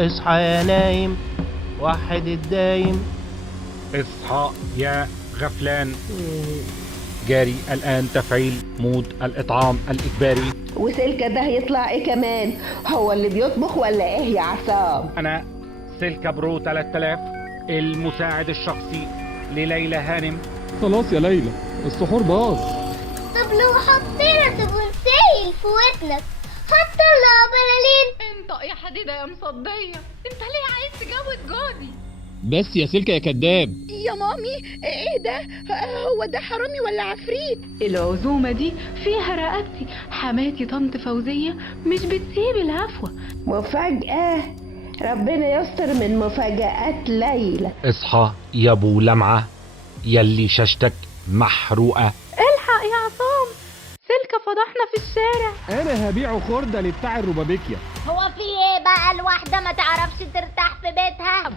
اصحى يا نايم، وحد الدايم. اصحى يا غفلان. جاري الآن تفعيل مود الإطعام الإجباري. وسلكة ده هيطلع ايه كمان؟ هو اللي بيطبخ ولا ايه يا عصام؟ أنا سلكة برو 3000، المساعد الشخصي لليلى هانم. خلاص يا ليلى، السحور باظ. طب لو حطينا صابون سائل في ودنك هتطلع بلالين. انت يا حديدة يا مصدية، انت ليه عايز تجوز جوزي؟ بس يا سلكة يا كداب. يا مامي ايه ده؟ هو ده حرامي ولا عفريت؟ العزومة دي فيها رقبتي، حماتي طنط فوزية مش بتسيب الهفوة. مفاجأة، ربنا يستر من مفاجآت ليلى. اصحى يا ابو لمعة يلي شاشتك محروقة. الحق يا عصام، سلكة فضحنا في الشارع. انا هبيعه خردة لبتاع الربابيكيا. هو في ايه بقى الواحدة ما تعرفش ترتاح في بيتها؟